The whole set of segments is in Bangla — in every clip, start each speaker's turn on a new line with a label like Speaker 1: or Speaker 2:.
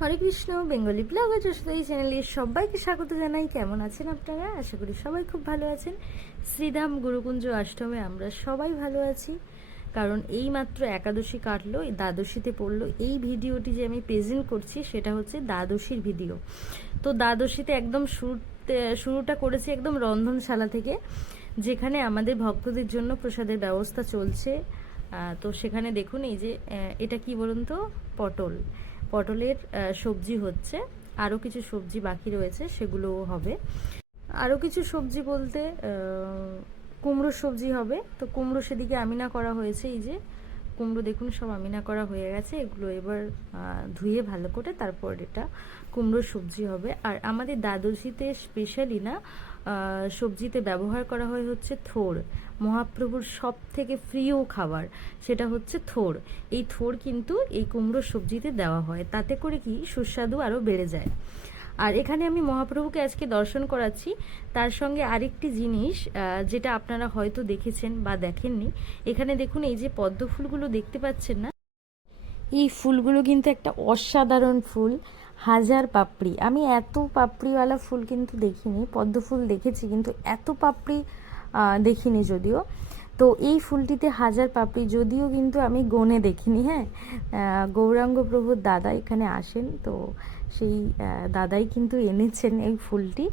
Speaker 1: হরে কৃষ্ণ, বেঙ্গলি ব্লগার যশোদা এই চ্যানেলে সবাইকে স্বাগত জানাই। কেমন আছেন আপনারা? আশা করি সবাই খুব ভালো আছেন। শ্রীধাম গুরুকুঞ্জ অষ্টমে আমরা সবাই ভালো আছি। কারণ এই মাত্র একাদশী কাটলো দ্বাদশীতে পড়ল। এই ভিডিওটি যে আমি প্রেজেন্ট করছি, সেটা হচ্ছে দ্বাদশীর ভিডিও। তো দ্বাদশীতে একদম শুরুতে, শুরুটা করেছি একদম রন্ধনশালা থেকে, যেখানে আমাদের ভক্তদের জন্য প্রসাদের ব্যবস্থা চলছে। তো সেখানে দেখুন এই যে এটা কি বলুন তো? পটল। পটলের সবজি হচ্ছে। আরও কিছু সবজি বাকি রয়েছে সেগুলোও হবে। আরও কিছু সবজি বলতে কুমড়োর সবজি হবে। তো কুমড়ো সেদিকে আমিনা করা হয়েছে, এই যে। কুমড়ো দেখুন, সব আমিনা করা হয়ে গেছে। এগুলো এবার ধুয়ে ভালো করে তারপর এটা কুমড়োর সবজি হবে। আর আমাদের দ্বাদশীতে স্পেশালি না সবজিতে ব্যবহার করা হয় হচ্ছে থোর। মহাপ্রভুর সব থেকে প্রিয় খাবার সেটা হচ্ছে থোর। এই থোর কিন্তু এই কুমড়োর সবজিতে দেওয়া হয়। তাতে করে কি সুস্বাদু আরও বেড়ে যায়। আর এখানে আমি মহাপ্রভুকে আজকে দর্শন করাচ্ছি। তার সঙ্গে আরেকটি জিনিস যেটা আপনারা হয়তো দেখেছেন বা দেখেননি। এখানে দেখুন, এই যে পদ্ম ফুলগুলো দেখতে পাচ্ছেন না? এই ফুলগুলো কিন্তু একটা অসাধারণ ফুল। হাজার পাপড়ি। আমি এত পাপড়িওয়ালা ফুল কিন্তু দেখিনি, পদ্ম ফুল দেখেছি কিন্তু এত পাপড়ি দেখিনি যদিও। তো এই ফুলটিতে হাজার পাপড়ি যদিও কিন্তু আমি গনে দেখিনি হ্যাঁ? গৌরাঙ্গ প্রভুর দাদা এখানে আসেন, তো সেই দাদাই কিন্তু এনেছেন এই ফুলটি।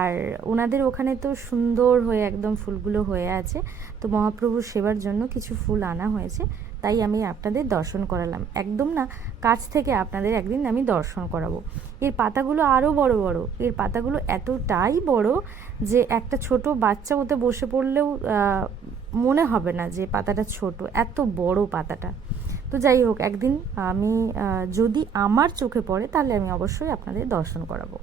Speaker 1: আর ওনাদের ওখানে তো সুন্দর হয়ে একদম ফুলগুলো হয়ে আছে, তো মহাপ্রভুর সেবার জন্য কিছু ফুল আনা হয়েছে। তাই আমি আপনাদের দর্শন করালাম। একদম না, কাছ থেকে আপনাদের একদিন আমি দর্শন করাবো। এর পাতাগুলো আরও বড় বড়। এর পাতাগুলো এতটাই বড় যে একটা ছোট বাচ্চা ওতে বসে পড়লেও মনে হবে না যে পাতাটা ছোট। এত বড় পাতাটা। তো যাই হোক, একদিন আমি যদি আমার চোখে পড়ে তাহলে আমি অবশ্যই আপনাদের দর্শন করাবো।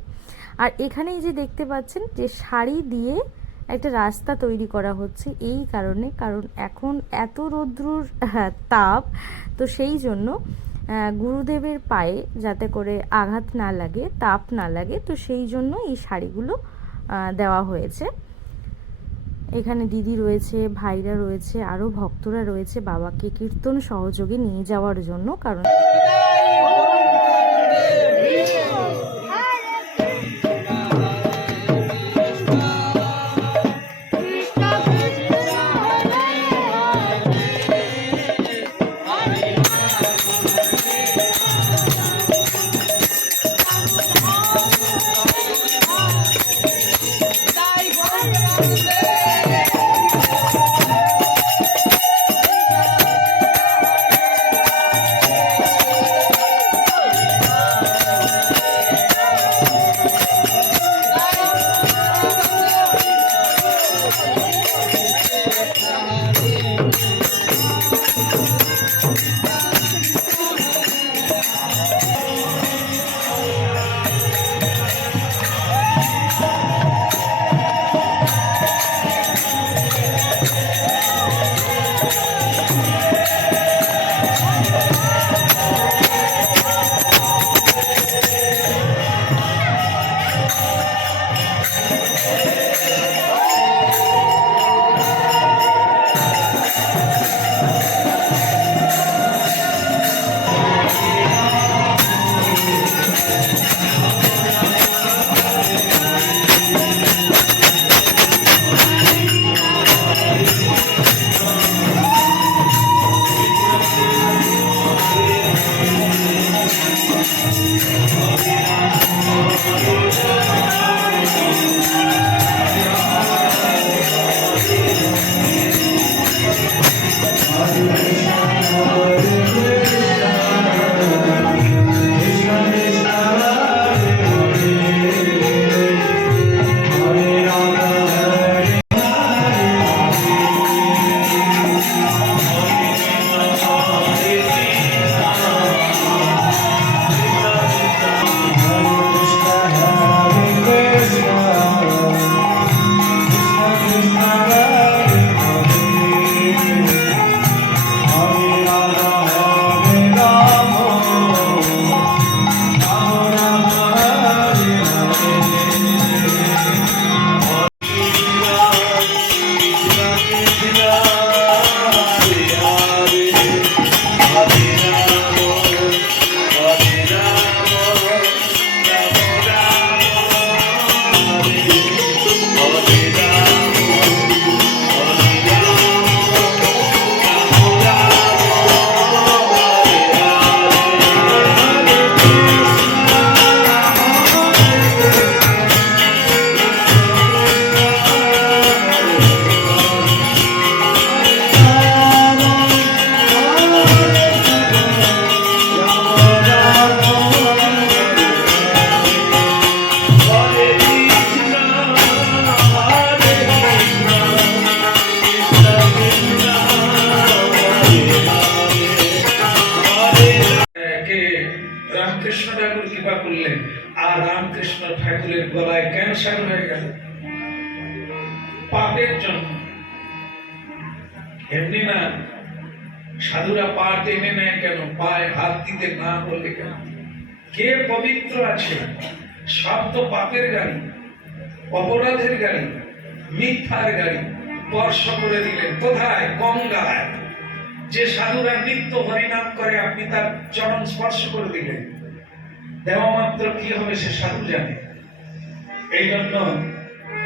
Speaker 1: আর এখানেই যে দেখতে পাচ্ছেন যে শাড়ি দিয়ে একটা রাস্তা তৈরি করা হচ্ছে এই কারণে কারণ এখন এত রৌদ্রুর হ্যাঁ, তাপ তো সেই জন্য গুরুদেবের পায়ে যাতে করে আঘাত না লাগে তাপ না লাগে তো সেই জন্য এই শাড়িগুলো দেওয়া হয়েছে। এখানে দিদি রয়েছে ভাইরা রয়েছে আরও ভক্তরা রয়েছে বাবাকে কীর্তন সহযোগে নিয়ে যাওয়ার জন্য কারণ
Speaker 2: ক্যান্সার হয়ে গেল। পাপের জন্য। এমনি না, সাধুরা পা টেনে নেয় কেন? পায়ে হাত দিতে না বলে কেন? কে পবিত্র আছে? সব তো পাপের গাড়ি, অপরাধের গাড়ি, মিথ্যার গাড়ি। স্পর্শ করে দিলেন। কোথায়? গঙ্গায়। যে সাধুরা নিত্য হরিনাম করে, আপনি তার চরণ স্পর্শ করে দিলেন। দেওয়া মাত্র কি হবে সে সাধু জানে। এই জন্য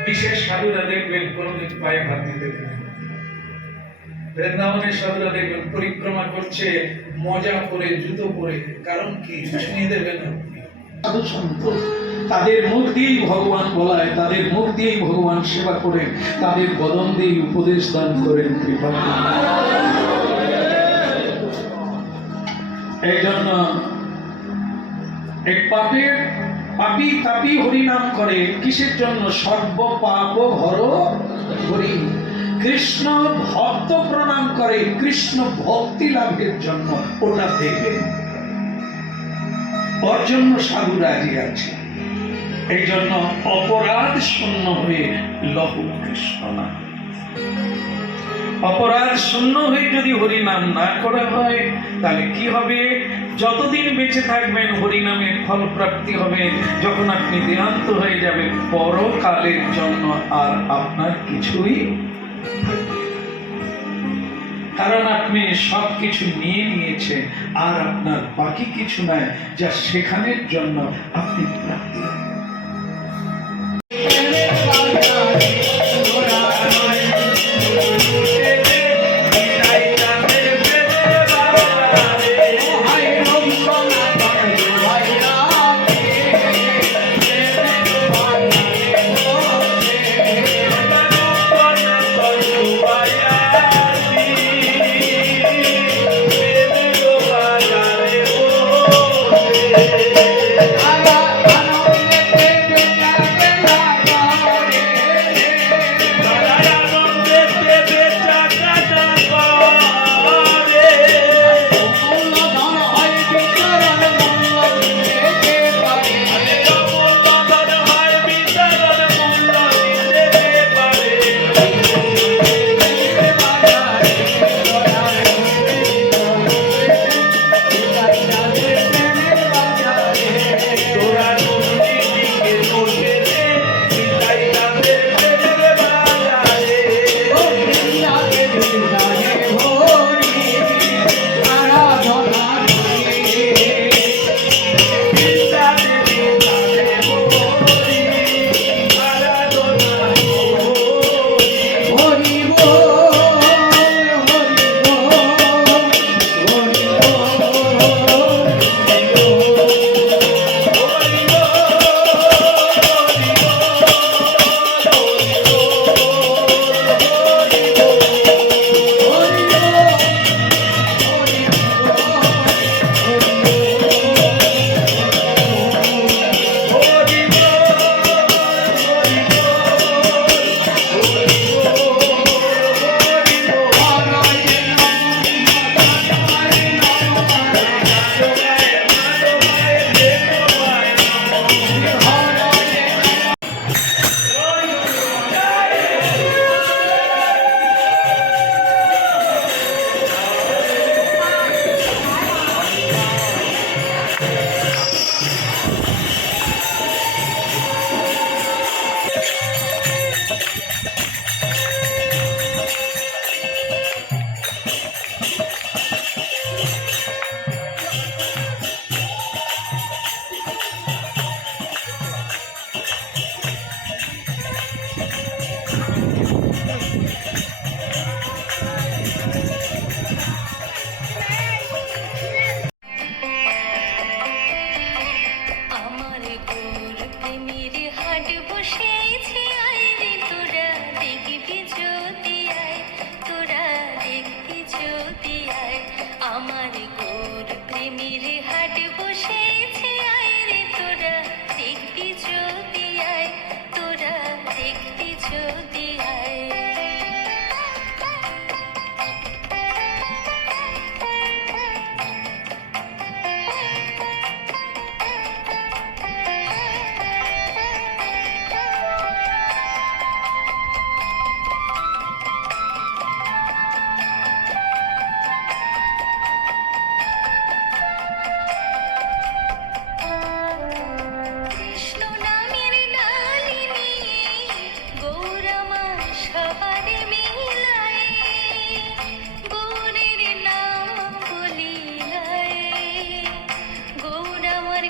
Speaker 2: বিশেষ সাধুরা দেখবেন কোনোদিন পায়ে হাত দিতে বৃন্দাবনের সাধুরা দেখবেন পরিক্রমা করছে, মজা করে, জুতো পরে। কারণ কি? ছুঁয়ে দেবেন সাধু সন্ত, তাদের মুখ দিয়েই ভগবান বলায়, তাদের মুখ দিয়েই ভগবান সেবা করেন, তাদের বদন দিয়েই উপদেশ দান করেন কৃপা এই জন্য এক পাপের পাপি তাপি হরিনাম করে। কিসের জন্য? সর্ব পাপ হর হরি কৃষ্ণ ভক্ত প্রণাম করে, কৃষ্ণ ভক্তি লাভের জন্য ওটা দেখবেন ওর জন্য সাধু রাজি আছে। এই জন্য অপরাধ শূন্য হয়ে লহু কৃষ্ণ নাম অপরাধ শূন্য হয়ে যদি হরিনাম না করা হয়, তাহলে কি হবে? যতদিন বেঁচে থাকবেন, হরিনামের ফল প্রাপ্তি হবে। যখন আপনি দেহান্ত হয়ে যাবেন, পরকালের জন্য আর আপনার কিছুই কারণ আপনি সব কিছু নিয়ে নিয়েছেন, আর আপনার বাকি কিছু নাই যা সেখানের জন্য আপনি প্রাপ্তি।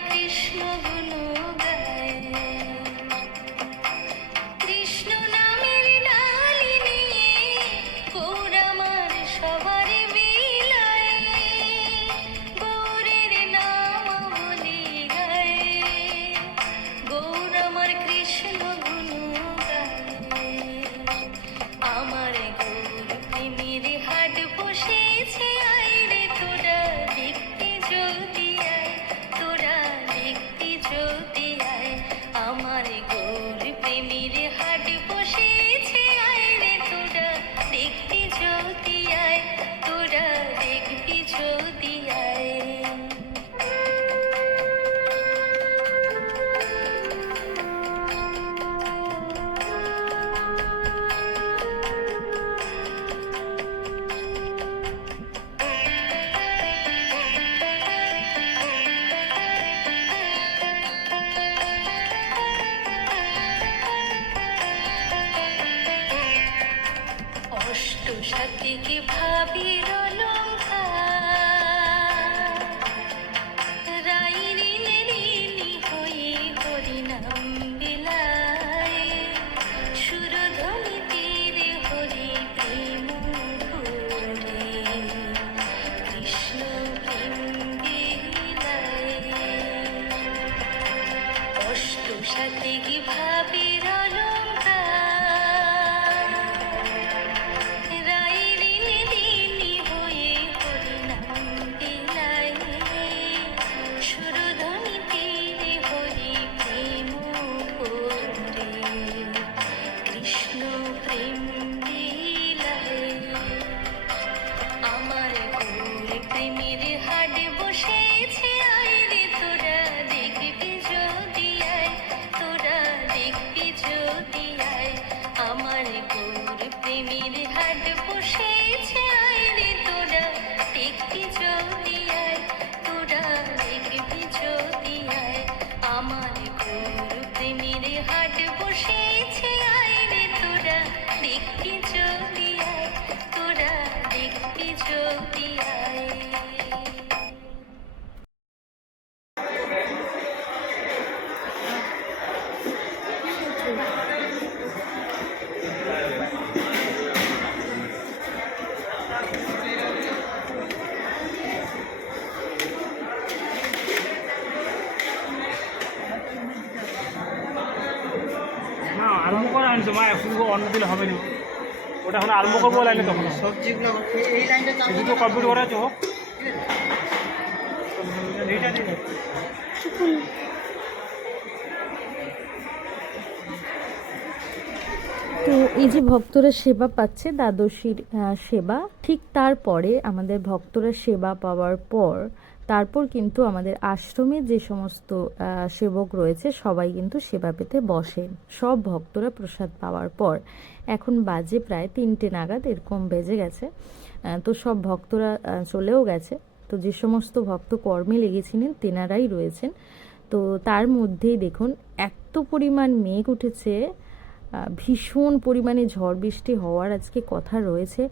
Speaker 1: কৃষ্ণ অষ্ট কি ভাবির রাইরি
Speaker 3: অন্য দিলে হবে না ওটা এখন আরম্ভ করব লাইনে তখন।
Speaker 4: সবজিগুলো এই- লাইনটা
Speaker 3: দুটো কমপ্লিট করা আছে? হোক
Speaker 5: তো এই যে ভক্তরা সেবা পাচ্ছে, দ্বাদশীর সেবা, ঠিক তারপরে আমাদের ভক্তরা সেবা পাওয়ার পর তারপর কিন্তু আমাদের আশ্রমে যে সমস্ত সেবক রয়েছে, সবাই কিন্তু সেবা পেতে বসেন। সব ভক্তরা প্রসাদ পাওয়ার পর এখন বাজে প্রায় তিনটে নাগাদ, এরকম বেজে গেছে। তো সব ভক্তরা চলেও গেছে। তো যে সমস্ত ভক্ত কর্মে লেগেছিলেন, তেনারাই রয়েছেন। তো তার মধ্যেই দেখুন, এত পরিমাণ মেঘ উঠেছে ভীষণ পরিমাণে ঝড় বৃষ্টি হওয়ার আজকে কথা রয়েছে।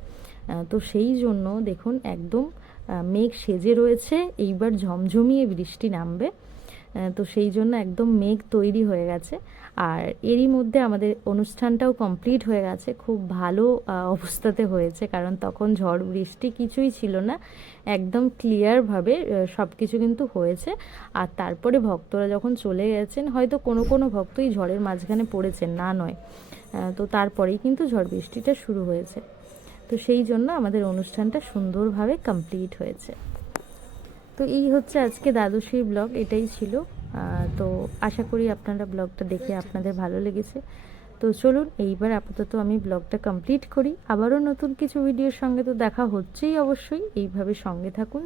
Speaker 5: তো সেই জন্য দেখুন, একদম মেঘ সেজে রয়েছে, এইবার ঝমঝমিয়ে বৃষ্টি নামবে। তো সেই জন্য একদম মেঘ তৈরি হয়ে গেছে। আর এরই মধ্যে আমাদের অনুষ্ঠানটাও কমপ্লিট হয়ে গেছে। খুব ভালো অবস্থাতে হয়েছে, কারণ তখন ঝড়, বৃষ্টি কিছুই ছিল না। একদম ক্লিয়ারভাবে সব কিছু কিন্তু হয়েছে। আর তারপরে ভক্তরা যখন চলে গেছেন, হয়তো কোনো কোনো ভক্তই ঝড়ের মাঝখানে পড়েছেন, না নয়। তো তারপরেই কিন্তু ঝড় বৃষ্টিটা শুরু হয়েছে। তো সেই জন্য আমাদের অনুষ্ঠানটা সুন্দরভাবে কমপ্লিট হয়েছে। তো এই হচ্ছে আজকে দ্বাদশীর ব্লগ, এটাই ছিল। তো আশা করি আপনারা ব্লগটা দেখে আপনাদের ভালো লেগেছে। তো চলুন, এইবার আপাতত আমি ব্লগটা কমপ্লিট করি। আবারও নতুন কিছু ভিডিওর সঙ্গে তো দেখা হচ্ছেই অবশ্যই। এইভাবে সঙ্গে থাকুন